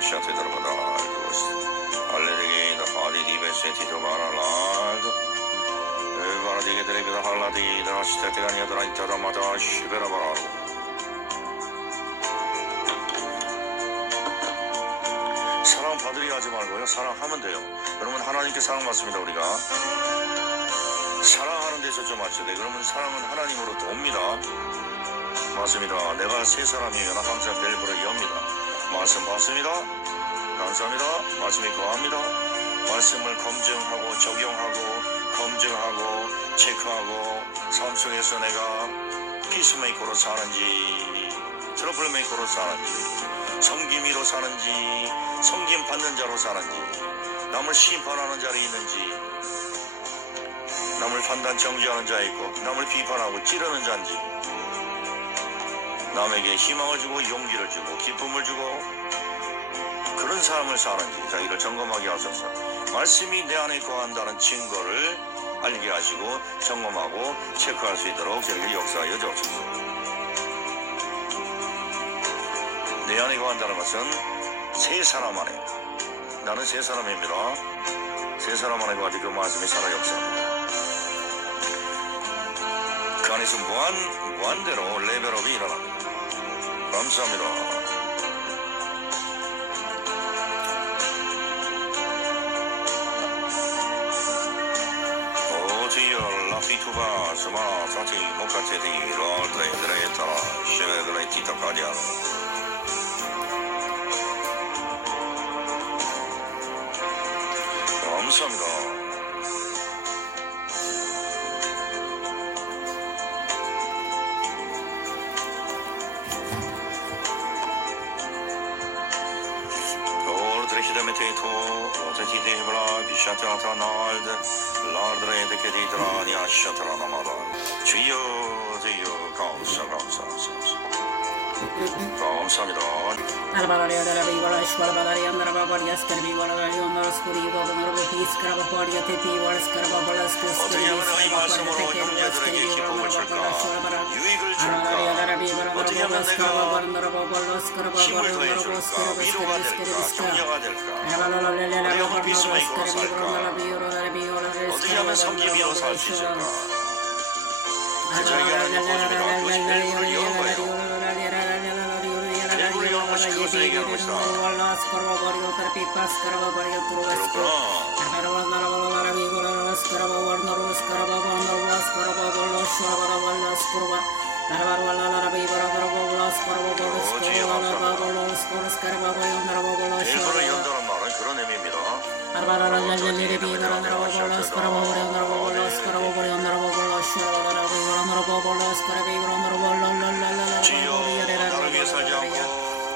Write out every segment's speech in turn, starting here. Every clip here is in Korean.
aşağı trabalhar. Alledeghi da fadi di beseti trovaralad. Vardige drebi da haladi da stete gani da ita da mataş beraber. 사랑 받으려 하지 말고요. 사랑하면 돼요. 그러면 하나님께 사랑받습니다, 우리가. 사랑하는 데서 좀 맞춰야 돼. 그러면 사랑은 하나님으로부터 옵니다. 맞습니다. 내가 새 사람이면 항상 벨브를 엽니다. 말씀 받습니다. 감사합니다. 말씀이 거합니다. 말씀을 검증하고 적용하고 검증하고 체크하고 삶 속에서 내가 피스메이커로 사는지 트러블메이커로 사는지 섬김이로 사는지 섬김 받는 자로 사는지 남을 심판하는 자리에 있는지 남을 판단 정지하는 자에 있고 남을 비판하고 찌르는 자인지 남에게 희망을 주고 용기를 주고 기쁨을 주고 그런 삶을 사는지 자기를 점검하게 하소서. 말씀이 내 안에 거한다는 증거를 알게 하시고 점검하고 체크할 수 있도록 저에게 역사하여 주옵소서. 내 안에 거한다는 것은 새 사람 안에 나는 새 사람입니다. 새 사람 안에 거하지 그 말씀이 살아 역사합니다. 그 안에서 무한, 무한대로 레벨업이 일어납니다 감사합니다. 오지요 라피투바 스마 사티 모 bisciate ta nald, l'ordre de che di drani asciatra namara. 주여, 주여, 감 유익을 줄까? 어떻게 하면 내가 힘을 더해 Narvo, 줄까? Scarva, 위로가 될까? 격려가 될까? 영혼 vivola, 피스메이커로 살까? 어떻게 하면 섬김이로 살수 있을까? 그 저에게 하나님 그것이 벨브를 여는 거예요. 그것을 연다는 말은 그런 의미입니다. 주여 나를 위해 살지 않고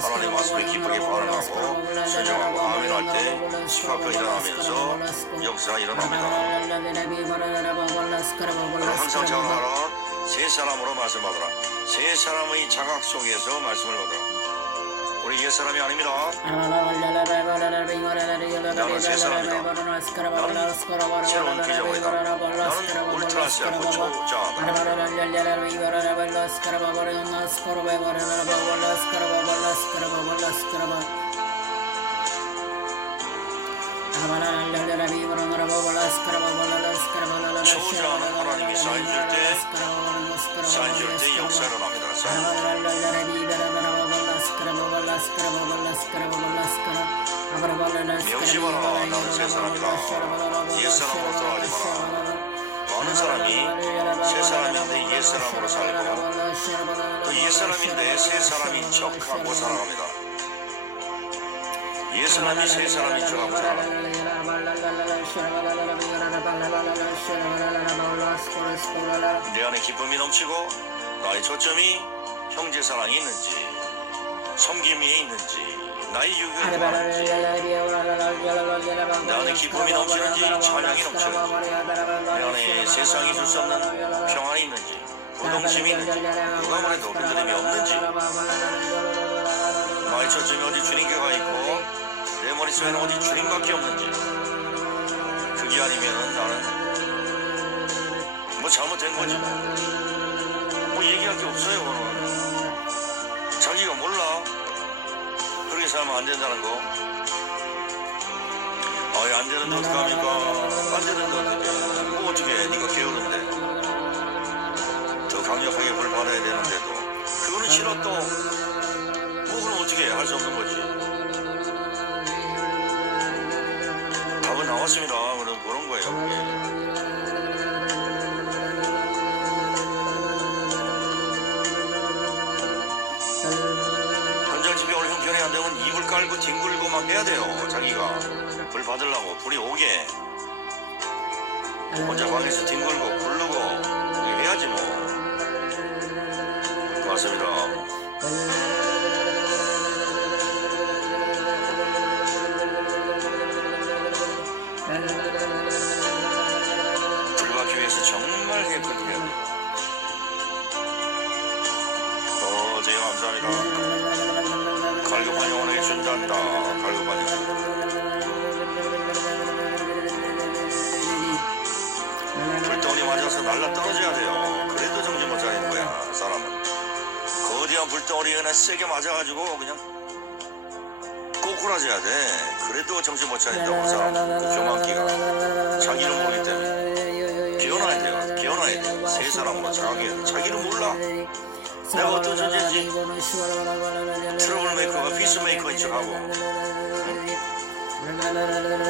하나님 말씀에 기쁘게 반응하고 순종하고 아멘할 때 스파크 일어나면서 역사가 일어납니다. 항상 자각하라 새 사람으로 말씀하더라 새 사람의 자각 속에서 말씀을 받아라 우리 옛 사람이 아닙 명심하라 나는 새 사람이다 옛 사람으로 돌아가지 마라 많은 사람이 새 사람인데 옛 사람으로 살고 또 옛 사람인데 새 사람인 척하고 살아갑니다 옛 사람이 새 사람인 척하고 살아갑니다 내 안에 기쁨이 넘치고 나의 초점이 형제 사랑이 있는지 섬김이 있는지 나의 좋아하는지 내 안에 기쁨이 넘치는지 찬양이 넘치는지 내 안에 세상이 줄 수 없는 평안이 있는지 부동심이 있는지 누가 말해도 흔들림이 없는지. 나의 초점이 어디 주님께 가 있고 내 머릿속에는 어디 주님밖에 없는지. 그게 아니면 나는 뭐 잘못된 거지. 뭐. 뭐 얘기할 게 없어요 자기가 몰라. 그렇게 살면 안 된다는 거. 아예 안 되는데 어떡합니까? 안 되는데 어떡해. 뭐 어떻게 해? 네가 게으른데. 더 강력하게 불 받아야 되는데도 그거는 싫어 또. 뭐 그럼 어떻게 해? 할 수 없는 거지 이불 깔고 뒹굴고 막 해야 돼요 자기가. 불 받으려고 불이 오게. 혼자 방에서 뒹굴고 그렇게 해야지 뭐 날라 떨어져야 돼요. 그래도 정신 못 차리는 거야, 사람은. 거대한 불덩어리 그냥 세게 맞아가지고 그냥 꼬꾸라져야 돼. 그래도 정신 못 차린다고 그 사람. 그 교만기가. 자기는 모르기 때문에. 기어나야 돼요. 기어나야 돼. 세 사람으로 자기, 자기는 몰라. 내가 어떤 존재인지 트러블 메이커가 피스 메이커인 척하고 종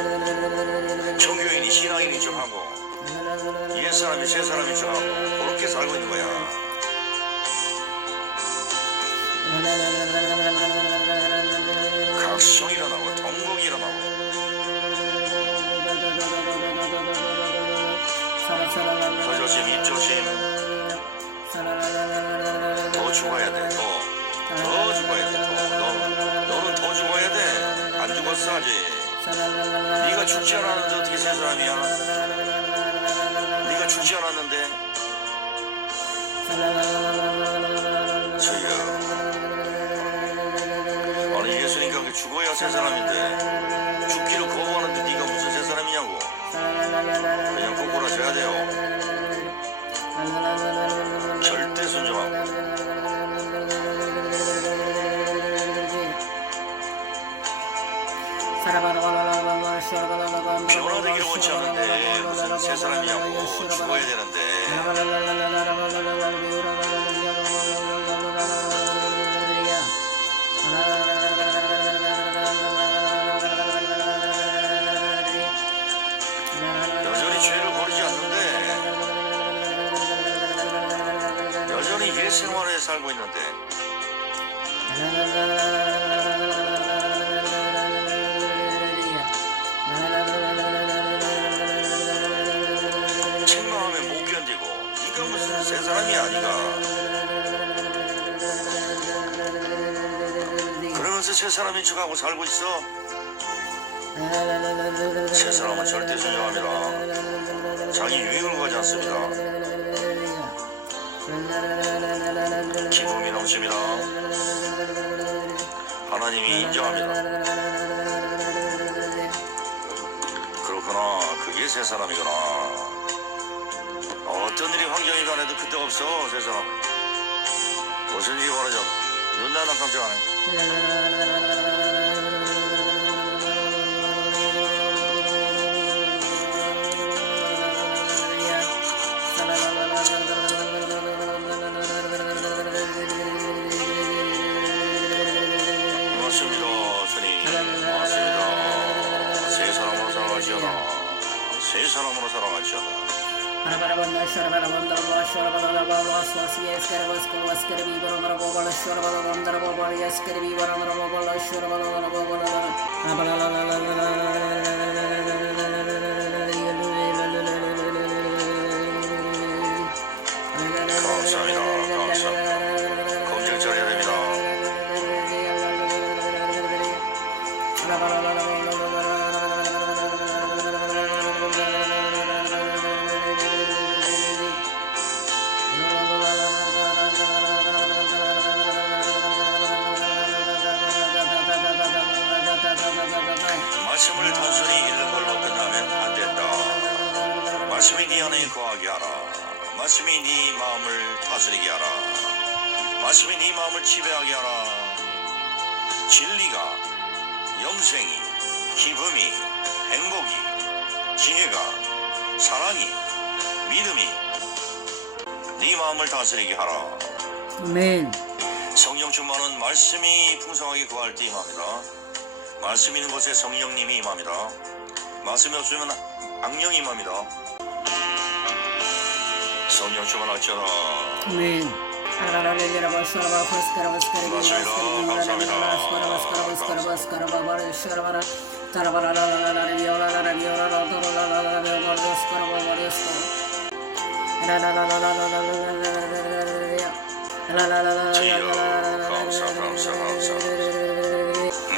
사람이 새 사람인 척하고 그렇게 살고 있는 거야. 각성이 일어나고 통곡이 일어나고 거저심 입조심 더 죽어야 돼. 더. 더 죽어야 돼. 더. 너, 너는 더 죽어야 돼. 안 죽었어 아직. 네가 죽지 않았는데 어떻게 새 사람이야? 죽지 않았는데 저기요. 아니 예수님과 그 죽어야 새 사람인데 죽기를 거부하는데 네가 무슨 새 사람이냐고. 그냥 꼬꾸라져야 돼요. 절대 순종하고. 변화되기를 원치 않는데 무슨 새 사람이냐고 죽어야 되는데 여전히 죄를 버리지 않는데 여전히 옛 생활에 살고 있는데 새 사람인 척하고 살고 있어. 새 사람은 절대 순종합니다. 자기 유익을 구하지 않습니다. 기쁨이 넘칩니다. 하나님이 인정합니다. 그렇구나. 그게 새 사람이구나. 어떤 일이 환경이 변해도 그때 없어 새 사람. 무슨 일이 벌어져 주님 고맙습니다 새 사람으로 살아가시오나 새 사람으로 살아가시오나 감사 말씀이 네 마음을 다스리게 하라. 말씀이 네 마음을 지배하게 하라. 진리가 영생이 기쁨이 행복이 지혜가 사랑이 믿음이 네 마음을 다스리게 하라. 아멘. 성령 충만은 말씀이 풍성하게 구할 때 임합니다. 말씀 있는 곳에 성령님이 임합니다. 말씀이 없으면 악령이 임합니다. 성령 충만할지어다. 아멘.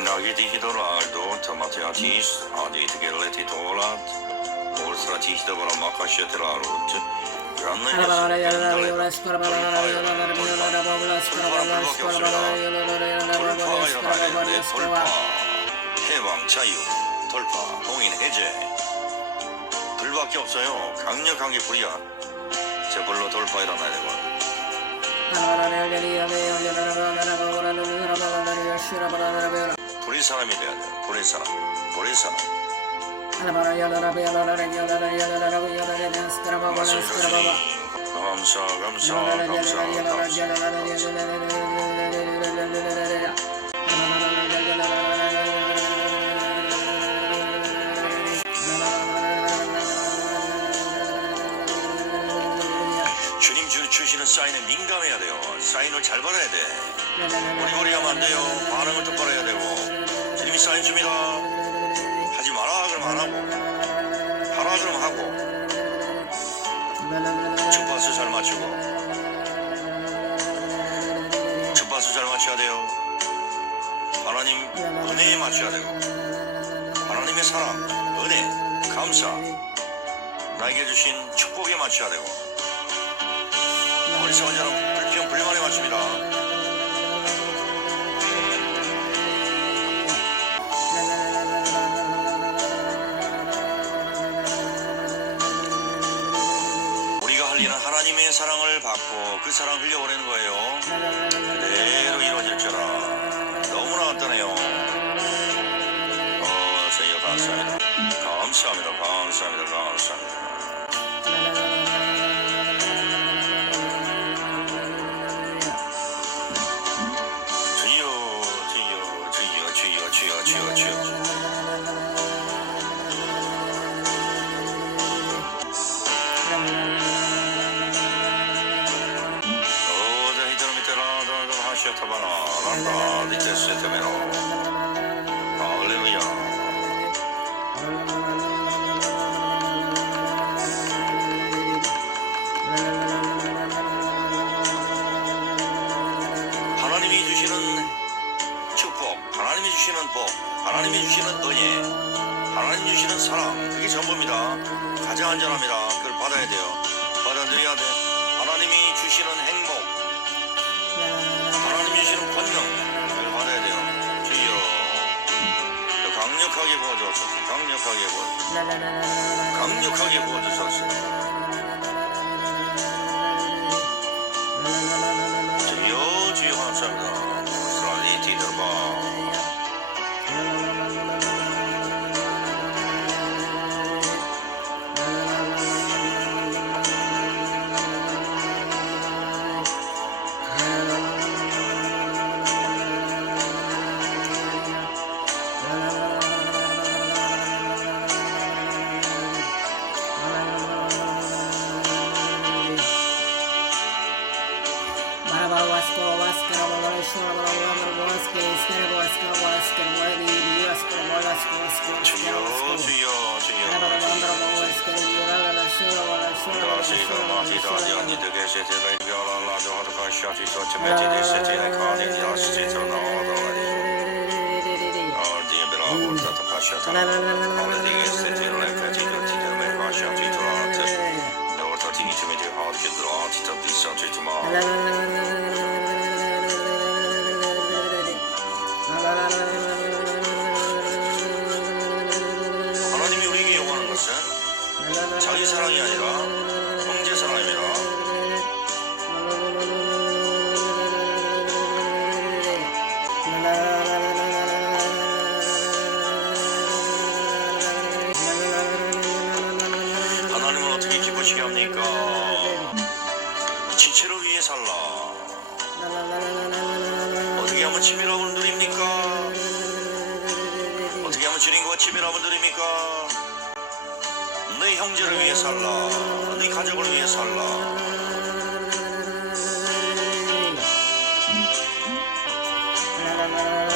Nagi digidoraldo, tomatiatis, adi digeleti dolat, morstratih de vara makashetelalut, 해방, 자유, 돌파, 공인, 해제. 불밖에 없어요. 강력한 게 불이야. 저 불로 돌파 일어나야 되고. 불의 사람이 돼야 돼. 불의 사람. 불의 사람. 주님 주, 주시는 사인에 민감해야 돼요. 사인을 잘 받아야 돼. 우리 하면 안 돼요. 반응을 똑바로 해야 되고. 주님이 사인 줍니다. 맞추고. 주파수 잘 맞춰야 돼요. 하나님 은혜에 맞춰야 되고. 하나님의 사랑, 은혜, 감사. 나에게 주신 축복에 맞춰야 되고. 우리 성원자는 불평 불만에 맞춥니다. 사랑을 받고 그 사랑 흘려보내는 거예요. 그대로 이루어질 줄라 너무나 간단해요. 어, 저희가 감사합니다. 감사합니다. 감사합니다. 감사합니다. 사랑, 그게 전부입니다. 가장 안전합니다. 그걸 받아야 돼요. 받아들여야 돼. 하 la, la, la. 어떻게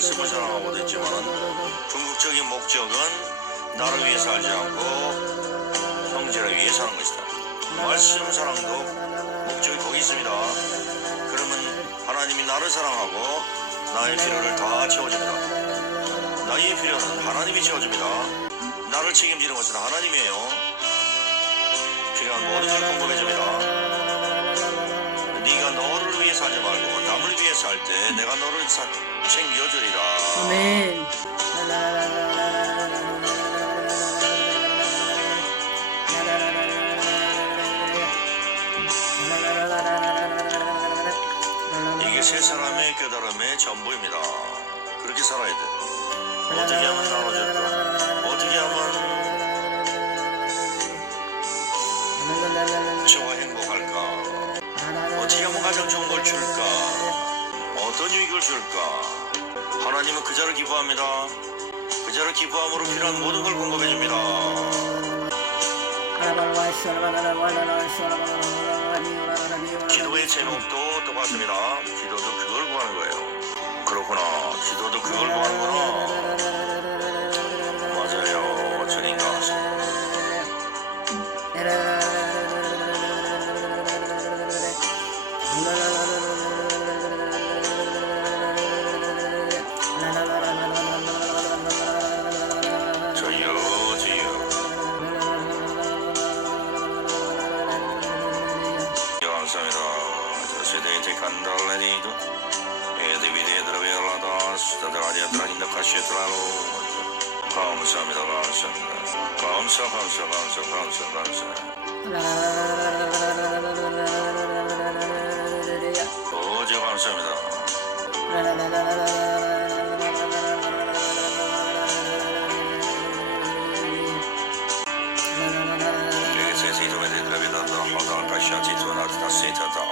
말씀을 전하고도 했지만은 궁극적인 목적은 나를 위해 살지 않고 형제를 위해 사는 것이다. 말씀 사랑도 목적이 거기 있습니다. 그러면 하나님이 나를 사랑하고 나의 필요를 다 채워줍니다. 나의 필요는 하나님이 채워줍니다. 나를 책임지는 것은 하나님이에요. 필요한 모든 걸 공급해 줍니다. 네가 너를 위해 살지 말고 남을 위해 살 때 내가 너를 사- 챙겨주리라. 아멘. 이게 세 사람의 깨달음의 전부입니다. 그렇게 살아야 돼. 어떻게 하면 그 자를 기뻐합니다. 그 자를 기뻐함으로 필요한 모든 걸 공급해 줍니다. 기도의 제목도 똑같습니다. 기도도 그걸 구하는 거예요. 그렇구나. 기도도 그걸 구하는구나. 맞아요. 주님과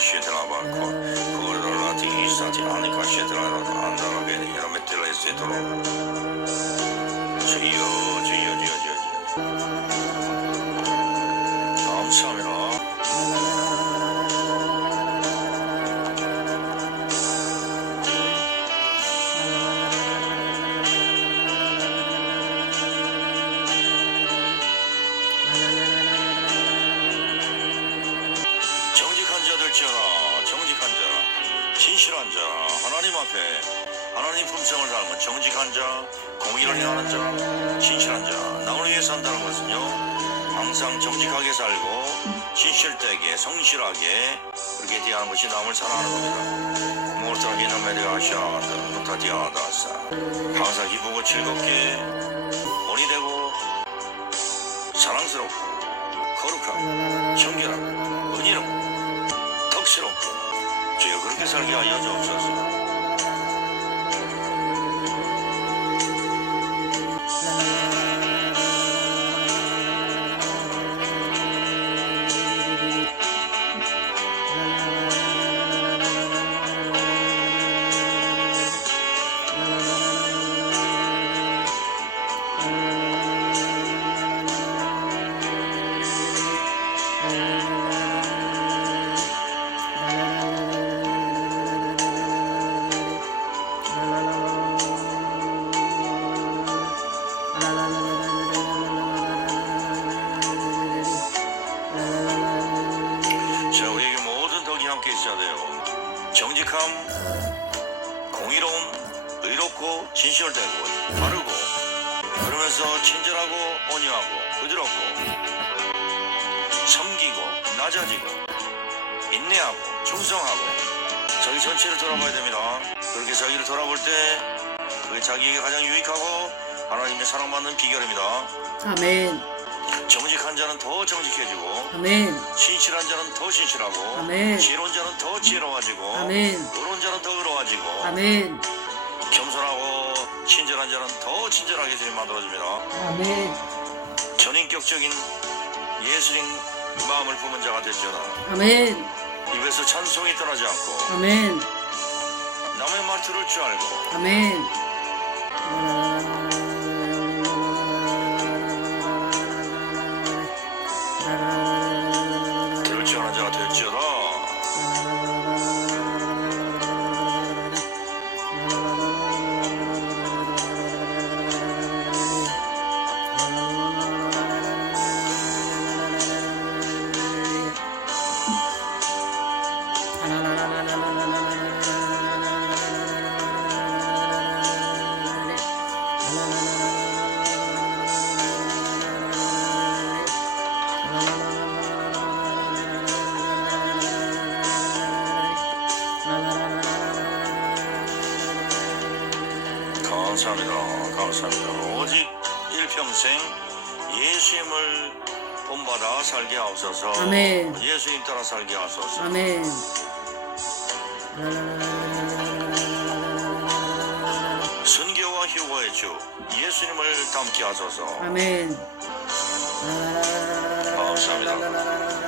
Shetela Barco, Puro Lati Istati Anika Shetela Andala Bene Yarametela Estetolo. Gio, Gio, Gio, Gio, Gio. 하나님 품성을 닮은 정직한 자 공의를 행하는 자 진실한 자. 남을 위해 산다는 것은요 항상 정직하게 살고 진실되게 성실하게 그렇게 대하는 것이 남을 사랑하는 겁니다. 모르타기나 메리아샤드 무타디아다사. 항상 기쁘고 즐겁게 본이 되고 사랑스럽고 거룩하고 정결하고 은혜롭고 덕스럽고 주여 그렇게 살게 하여 주 그러면서 친절하고 온유하고 부드럽고 섬기고 낮아지고 인내하고 충성하고 자기 전체를 돌아봐야 됩니다. 그렇게 자기를 돌아볼 때 그게 자기에게 가장 유익하고 하나님의 사랑받는 비결입니다. 아멘. 정직한 자는 더 정직해지고 아멘. 신실한 자는 더 신실하고 아멘. 지혜로운 자는 더 지혜로워지고 아멘. 의로운 자는 더 의로워지고 아멘. 겸손하고 친절한 자는 더 친절하게 주님 만들어줍니다 아멘. 전인격적인 예수님 마음을 품은 자가 되지어다 아멘. 입에서 찬송이 떠나지 않고 아멘. 남의 말 들을 줄 알고 아멘. 들 하옵소서 아멘. 예수님 따라 살게 하옵소서 아멘. 순교와 휴거의 주 예수님을 닮게 하소서 아멘. 감사합니다.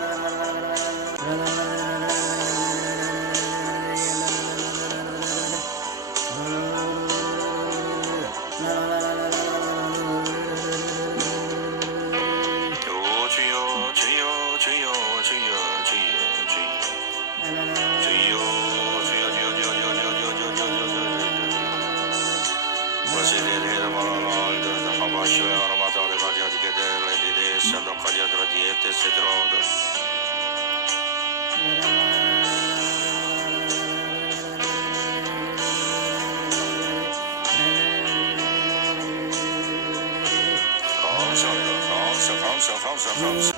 감사 감사 감사.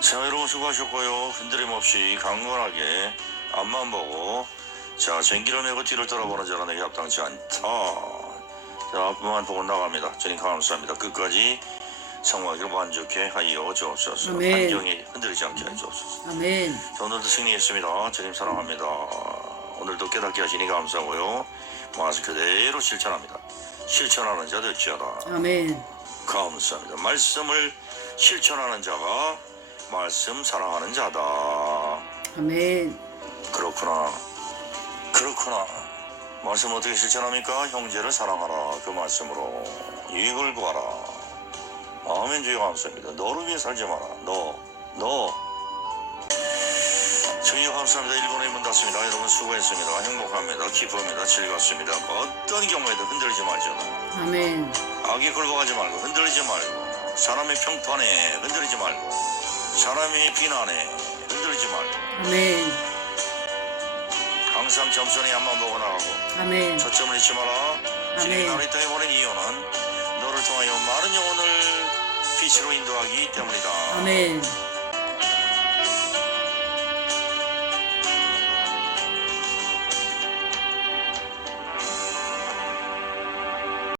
자 여러분 수고하셨고요. 흔들림 없이 강건하게 앞만 보고 자 전기를 메고 뒤를 돌아보는 자는 내게 합당치 않다. 자 앞만 보고 나갑니다. 주님 감사합니다. 끝까지 성화기로 만족해 하여 주옵소서. 환경이 흔들리지 않게 하여 주옵소서. 아멘. 자, 오늘도 승리했습니다. 주님 사랑합니다. 오늘도 깨닫게 하시니 감사하고요. 말씀 그대로 실천합니다. 실천하는 자 될지어다. 아멘. 감사합니다. 말씀을 실천하는 자가 말씀 사랑하는 자다. 아멘. 그렇구나. 그렇구나. 말씀 어떻게 실천합니까? 형제를 사랑하라. 그 말씀으로 이익을 구하라. 아멘 주여 감사합니다. 너를 위해 살지 마라. 너, 너. 주여 감사합니다. 일본의 문 닫습니다. 여러분 수고했습니다. 행복합니다. 기쁩니다. 즐겁습니다. 어떤 경우에도 흔들리지 말죠. 아멘. 악에 굴복하지 말고 흔들리지 말고 사람의 평판에 흔들리지 말고 사람의 비난에 흔들리지 말고 아멘. 항상 겸손히 앞만 보고 나가고 아멘. 초점을 잊지 마라 아멘. 나를 이 땅에 보낸 이유는 너를 통하여 많은 영혼을 계시로 인도하기 때문이다. 아멘